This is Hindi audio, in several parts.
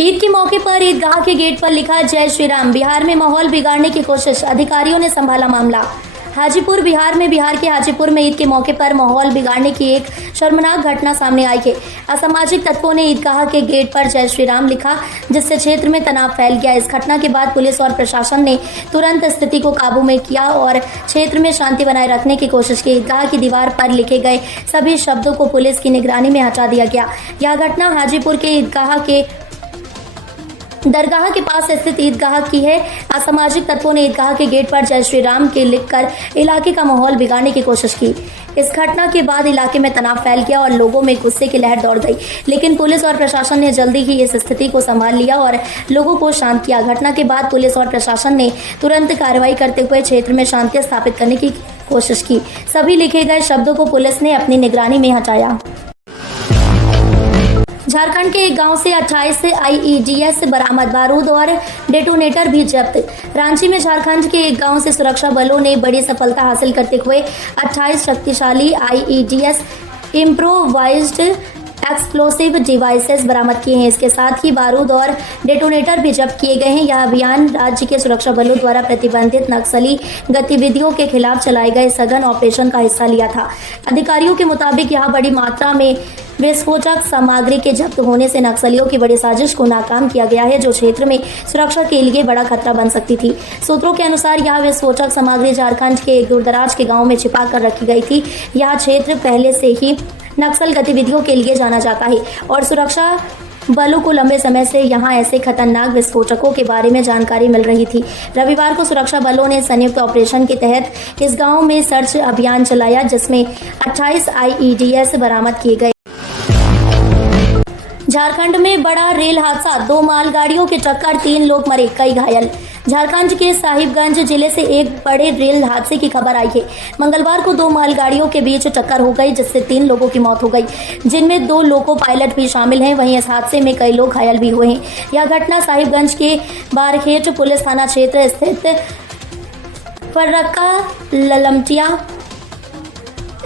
ईद के मौके पर ईदगाह के गेट पर लिखा जय श्री राम। बिहार में माहौल बिगाड़ने की कोशिश, अधिकारियों ने संभाला मामला। हाजीपुर बिहार में बिहार के हाजीपुर में ईद के मौके पर माहौल बिगाड़ने की एक शर्मनाक घटना सामने आई है। असामाजिक तत्वों ने ईदगाह के गेट पर जय श्री राम लिखा, जिससे क्षेत्र में तनाव फैल गया। इस घटना के बाद पुलिस और प्रशासन ने तुरंत स्थिति को काबू में किया और क्षेत्र में शांति बनाए रखने की कोशिश की। ईदगाह की दीवार पर लिखे गए सभी शब्दों को पुलिस की निगरानी में हटा दिया गया। यह घटना हाजीपुर के ईदगाह के दरगाह के पास स्थित ईदगाह की है। असामाजिक तत्वों ने ईदगाह के गेट पर जय श्री राम के लिखकर इलाके का माहौल बिगाड़ने की कोशिश की। इस घटना के बाद इलाके में तनाव फैल गया और लोगों में गुस्से की लहर दौड़ गई, लेकिन पुलिस और प्रशासन ने जल्दी ही इस स्थिति को संभाल लिया और लोगों को शांत किया। घटना के बाद पुलिस और प्रशासन ने तुरंत कार्रवाई करते हुए क्षेत्र में शांति स्थापित करने की कोशिश की। सभी लिखे गए शब्दों को पुलिस ने अपनी निगरानी में हटाया। झारखंड के एक गांव से 28 IEDs बरामद, बारूद और डेटोनेटर भी जब्त। रांची में झारखंड के एक गांव से सुरक्षा बलों ने बड़ी सफलता हासिल करते हुए 28 शक्तिशाली IEDs इम्प्रोवाइज्ड एक्सप्लोसिव डिवाइसेस बरामद किए हैं। इसके साथ ही बारूद और डेटोनेटर भी जब्त किए गए हैं। यह अभियान राज्य के सुरक्षा बलों द्वारा प्रतिबंधित नक्सली गतिविधियों के खिलाफ चलाए गए सघन ऑपरेशन का हिस्सा लिया था। अधिकारियों के मुताबिक यहां बड़ी मात्रा में विस्फोटक सामग्री के जब्त होने से नक्सलियों की बड़ी साजिश को नाकाम किया गया है, जो क्षेत्र में सुरक्षा के लिए बड़ा खतरा बन सकती थी। सूत्रों के अनुसार यह विस्फोटक सामग्री झारखंड के एक दूरदराज के गांव में छिपा कर रखी गई थी। यह क्षेत्र पहले से ही नक्सल गतिविधियों के लिए जाना जाता है और सुरक्षा बलों को लंबे समय से यहां ऐसे खतरनाक विस्फोटकों के बारे में जानकारी मिल रही थी। रविवार को सुरक्षा बलों ने संयुक्त ऑपरेशन के तहत इस गांव में सर्च अभियान चलाया, जिसमें 28 IEDs बरामद किए गए। झारखंड में बड़ा रेल हादसा, 2 मालगाड़ियों की टक्कर, 3 लोग मरे, कई घायल। झारखंड के साहिबगंज जिले से एक बड़े रेल हादसे की खबर आई है। मंगलवार को 2 मालगाड़ियों के बीच टक्कर हो गई, जिससे 3 लोगों की मौत हो गई, जिनमें 2 लोको पायलट भी शामिल हैं। वहीं इस हादसे में कई लोग घायल भी हुए हैं। यह घटना साहिबगंज के बारखेट पुलिस थाना क्षेत्र स्थित फर्रक्का ललमटिया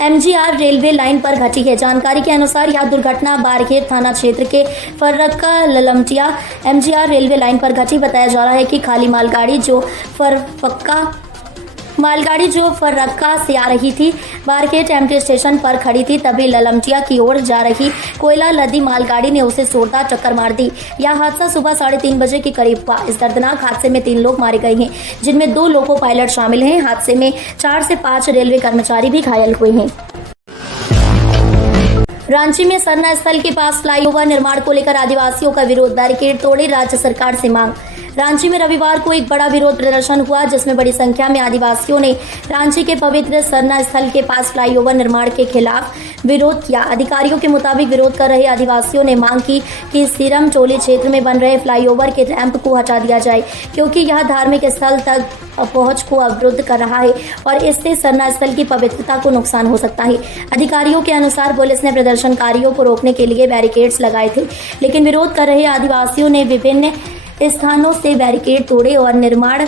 MGR रेलवे लाइन पर घटी है। जानकारी के अनुसार यह दुर्घटना बारखेत थाना क्षेत्र के फर्रक्का ललमटिया MGR रेलवे लाइन पर घटी। बताया जा रहा है कि खाली मालगाड़ी जो फर्रक्का से आ रही थी, बारखेत एमटी स्टेशन पर खड़ी थी, तभी ललमटिया की ओर जा रही कोयला लदी मालगाड़ी ने उसे जोरदार टक्कर मार दी। यह हादसा सुबह 3:30 बजे के करीब हुआ। इस दर्दनाक हादसे में 3 लोग मारे गए हैं, जिनमें 2 लोको पायलट शामिल हैं। हादसे में 4 से 5 रेलवे कर्मचारी भी घायल हुए हैं। रांची में सरना स्थल के पास फ्लाईओवर निर्माण को लेकर आदिवासियों का विरोध, बैरिकेड तोड़े, राज्य सरकार से मांग। रांची में रविवार को एक बड़ा विरोध प्रदर्शन हुआ, जिसमें बड़ी संख्या में आदिवासियों ने रांची के पवित्र सरना स्थल के पास फ्लाईओवर निर्माण के खिलाफ विरोध किया। अधिकारियों के मुताबिक विरोध कर रहे आदिवासियों ने मांग की कि सीरम चोली क्षेत्र में बन रहे फ्लाईओवर के रैंप को हटा दिया जाए, क्योंकि यह धार्मिक स्थल तक पहुंच को अवरुद्ध कर रहा है और इससे सरना स्थल की पवित्रता को नुकसान हो सकता है। अधिकारियों के अनुसार पुलिस ने प्रदर्शनकारियों को रोकने के लिए बैरिकेड्स लगाए थे, लेकिन विरोध कर रहे आदिवासियों ने विभिन्न स्थानों से बैरिकेड तोड़े और निर्माण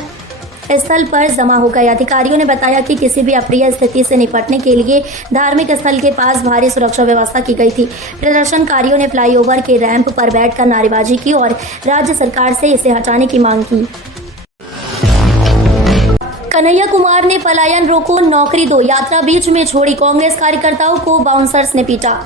स्थल पर जमा हो गए। अधिकारियों ने बताया कि किसी भी अप्रिय स्थिति से निपटने के लिए धार्मिक स्थल के पास भारी सुरक्षा व्यवस्था की गई थी। प्रदर्शनकारियों ने फ्लाईओवर के रैंप पर बैठकर नारेबाजी की और राज्य सरकार से इसे हटाने की मांग की। कन्हैया कुमार ने पलायन रोको, नौकरी दो, यात्रा बीच में छोड़ी, कांग्रेस कार्यकर्ताओं को बाउंसर्स ने पीटा।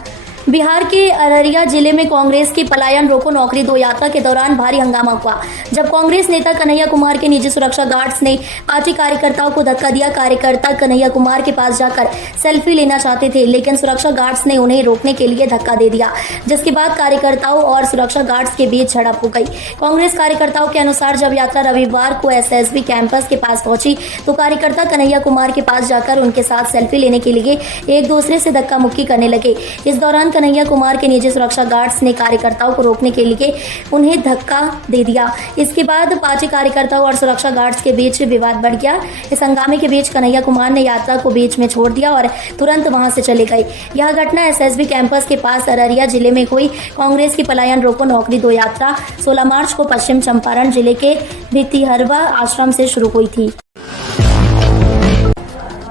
बिहार के अररिया जिले में कांग्रेस की पलायन रोको नौकरी दो यात्रा के दौरान भारी हंगामा हुआ, जब कांग्रेस नेता कन्हैया कुमार के निजी सुरक्षा गार्ड्स ने पार्टी कार्यकर्ताओं को धक्का दिया। कार्यकर्ता कन्हैया कुमार के पास जाकर सेल्फी लेना चाहते थे, लेकिन सुरक्षा गार्ड्स ने उन्हें रोकने के लिए धक्का दे दिया, जिसके बाद कार्यकर्ताओं और सुरक्षा गार्ड्स के बीच झड़प हो गई। कांग्रेस कार्यकर्ताओं के अनुसार जब यात्रा रविवार को SSB कैंपस के पास पहुंची तो कार्यकर्ता कन्हैया कुमार के पास जाकर उनके साथ सेल्फी लेने के लिए एक दूसरे से धक्का मुक्की करने लगे। इस दौरान कन्हैया कुमार के निजी सुरक्षा गार्ड्स ने कार्यकर्ताओं को रोकने के लिए उन्हें धक्का दे दिया। इसके बाद पार्टी कार्यकर्ताओं और सुरक्षा गार्ड्स के बीच विवाद बढ़ गया। इस हंगामे के बीच कन्हैया कुमार ने यात्रा को बीच में छोड़ दिया और तुरंत वहां से चले गए। यह घटना SSB कैंपस के पास अररिया जिले में हुई। कांग्रेस की पलायन रोको नौकरी दो यात्रा 16 मार्च को पश्चिम चंपारण जिले के भितिहरवा आश्रम से शुरू हुई थी।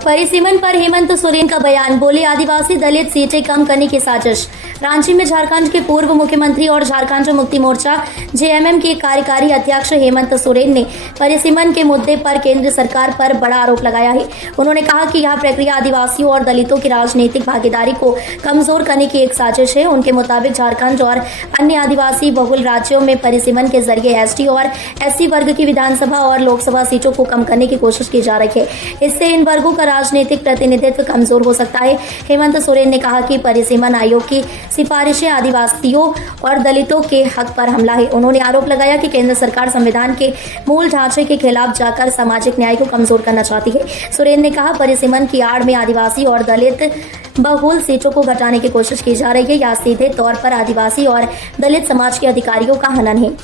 परिसीमन पर हेमंत सोरेन का बयान, बोले आदिवासी दलित सीटें कम करने की साजिश। रांची में झारखंड के पूर्व मुख्यमंत्री और झारखंड मुक्ति मोर्चा जेएमएम के कार्यकारी अध्यक्ष हेमंत सोरेन ने परिसीमन के मुद्दे पर केंद्र सरकार पर बड़ा आरोप लगाया है। उन्होंने कहा कि यह प्रक्रिया आदिवासियों और दलितों की राजनीतिक भागीदारी को कमजोर करने की एक साजिश है। उनके मुताबिक झारखंड और अन्य आदिवासी बहुल राज्यों में परिसीमन के जरिए एसटी और एससी वर्ग की विधानसभा और लोकसभा सीटों को कम करने की कोशिश की जा रही है। इससे इन वर्गों का राजनीतिक प्रतिनिधित्व कमजोर हो सकता है। हेमंत सोरेन ने कहा कि परिसीमन आयोग की सिफारिशें आदिवासियों और दलितों के हक पर हमला है। उन्होंने आरोप लगाया कि केंद्र सरकार संविधान के मूल ढांचे के खिलाफ जाकर सामाजिक न्याय को कमजोर करना चाहती है। सोरेन ने कहा परिसीमन की आड़ में आदिवासी और दलित बहुल सीटों को घटाने की कोशिश की जा रही है। यह सीधे तौर पर आदिवासी और दलित समाज के अधिकारियों का हनन है।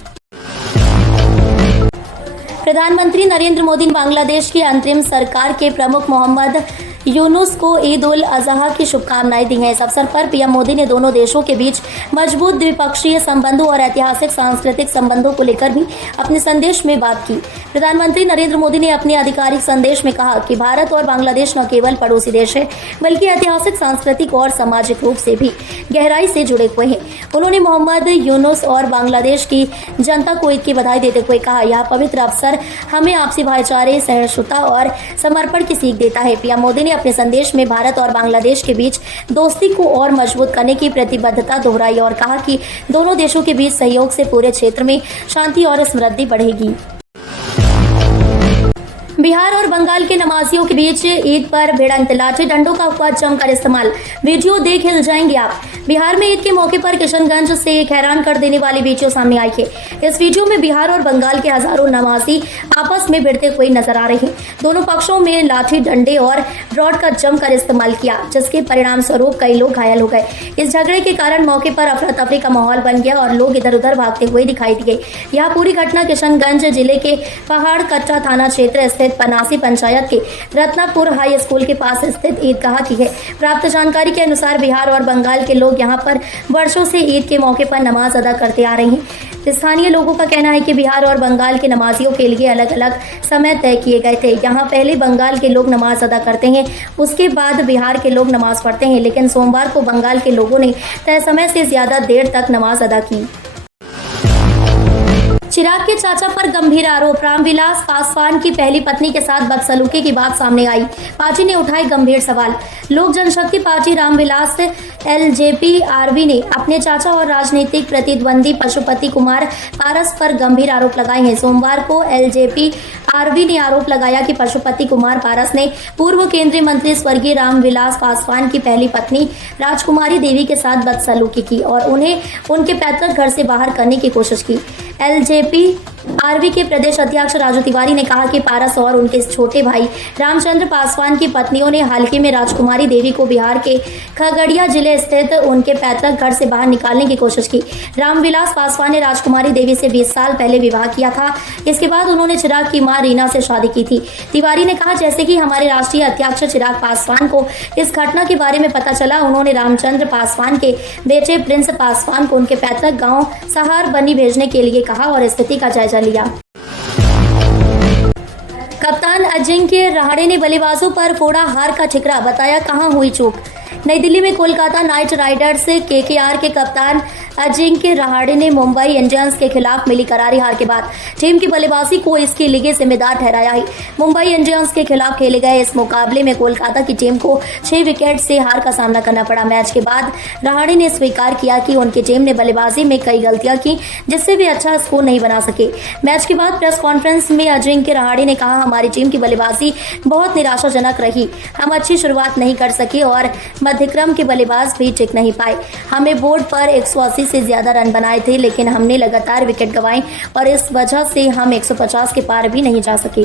प्रधानमंत्री नरेंद्र मोदी ने बांग्लादेश की अंतरिम सरकार के प्रमुख मोहम्मद यूनुस को ईद उल अजहा की शुभकामनाएं दी हैं। इस अवसर पर पीएम मोदी ने दोनों देशों के बीच मजबूत द्विपक्षीय संबंधों और ऐतिहासिक सांस्कृतिक संबंधों को लेकर भी अपने संदेश में बात की। प्रधानमंत्री नरेंद्र मोदी ने अपने आधिकारिक संदेश में कहा कि भारत और बांग्लादेश न केवल पड़ोसी देश है बल्कि ऐतिहासिक, सांस्कृतिक और सामाजिक रूप से भी गहराई से जुड़े हुए हैं। उन्होंने मोहम्मद यूनुस और बांग्लादेश की जनता को ईद की बधाई देते हुए कहा, यह पवित्र अवसर हमें आपसी भाईचारे, सहिष्णुता और समर्पण की सीख देता है। पीएम मोदी ने अपने संदेश में भारत और बांग्लादेश के बीच दोस्ती को और मजबूत करने की प्रतिबद्धता दोहराई और कहा कि दोनों देशों के बीच सहयोग से पूरे क्षेत्र में शांति और समृद्धि बढ़ेगी। बिहार और बंगाल के नमाजियों के बीच ईद पर भिड़ंत, लाठी डंडों का हुआ जमकर इस्तेमाल। वीडियो देख हिल जाएंगे आप। बिहार में ईद के मौके पर किशनगंज से एक हैरान कर देने वाली वीडियो सामने आई है। इस वीडियो में बिहार और बंगाल के हजारों नमाजी आपस में भिड़ते हुए नजर आ रहे हैं। दोनों पक्षों में लाठी डंडे और रॉड का जमकर इस्तेमाल किया, जिसके परिणाम स्वरूप कई लोग घायल हो गए। इस झगड़े के कारण मौके पर अफरा तफरी का माहौल बन गया और लोग इधर उधर भागते हुए दिखाई दिए। यह पूरी घटना किशनगंज जिले के पहाड़ कच्चा थाना क्षेत्र स्थित पनासी पंचायत के रत्नापुर हाई स्कूल के पास स्थित ईदगाह की है। प्राप्त जानकारी के अनुसार बिहार और बंगाल के लोग यहां पर वर्षों से ईद के मौके पर नमाज अदा करते आ रहे हैं। स्थानीय लोगों का कहना है कि बिहार और बंगाल के नमाजियों के लिए अलग अलग समय तय किए गए थे। यहाँ पहले बंगाल के लोग नमाज अदा करते हैं, उसके बाद बिहार के लोग नमाज पढ़ते हैं, लेकिन सोमवार को बंगाल के लोगों ने तय समय से ज्यादा देर तक नमाज अदा की। चिराग के चाचा पर गंभीर आरोप, रामविलास पासवान की पहली पत्नी के साथ बदसलूकी की बात सामने आई। पार्टी ने उठाए गंभीर सवाल। लोक जनशक्ति पार्टी रामविलास एलजेपी आरवी ने अपने चाचा और राजनीतिक प्रतिद्वंदी पशुपति कुमार पारस पर गंभीर आरोप लगाए हैं। सोमवार को एलजेपी आरवी ने आरोप लगाया कि पशुपति कुमार पारस ने पूर्व केंद्रीय मंत्री स्वर्गीय रामविलास पासवान की पहली पत्नी राजकुमारी देवी के साथ बदसलूकी की और उन्हें उनके पैतृक घर से बाहर करने की कोशिश की। एलजेपी आरवी के प्रदेश अध्यक्ष राजू तिवारी ने कहा कि पारस और उनके छोटे भाई रामचंद्र पासवान की पत्नियों ने हाल ही में राजकुमारी देवी को बिहार के खगड़िया जिले स्थित उनके पैतृक घर से बाहर निकालने की कोशिश की। रामविलास पासवान ने राजकुमारी देवी से 20 साल पहले विवाह किया था। इसके बाद उन्होंने चिराग की मां रीना से शादी की थी। तिवारी ने कहा, जैसे कि हमारे राष्ट्रीय अध्यक्ष चिराग पासवान को इस घटना के बारे में पता चला, उन्होंने रामचंद्र पासवान के बेटे प्रिंस पासवान को उनके पैतृक गाँव सहार बनी भेजने के लिए कहा और स्थिति का जायजा लिया। कप्तान अजिंक्य रहाणे ने बल्लेबाजों पर फोड़ा हार का ठिकरा, बताया कहां हुई चूक। नई दिल्ली में कोलकाता नाइट राइडर्स केकेआर के कप्तान अजिंक्य रहाणे ने मुंबई इंडियंस के खिलाफ मिली करारी हार के बाद टीम की बल्लेबाजी को इसके लिए जिम्मेदार ठहराया है। मुंबई इंडियंस के खिलाफ खेले गए इस मुकाबले में कोलकाता की टीम को 6 विकेट से हार का सामना करना पड़ा। मैच के बाद रहाणे ने स्वीकार किया कि उनकी टीम ने बल्लेबाजी में कई गलतियां की, जिससे वे अच्छा स्कोर नहीं बना सके। मैच के बाद प्रेस कॉन्फ्रेंस में अजिंक्य रहाणे ने कहा, हमारी टीम की बल्लेबाजी बहुत निराशाजनक रही। हम अच्छी शुरुआत नहीं कर सके और मध्यक्रम के बल्लेबाज भी टिक नहीं पाए। हमने बोर्ड पर 180 से ज्यादा रन बनाए थे, लेकिन हमने लगातार विकेट गंवाए और इस वजह से हम 150 के पार भी नहीं जा सके।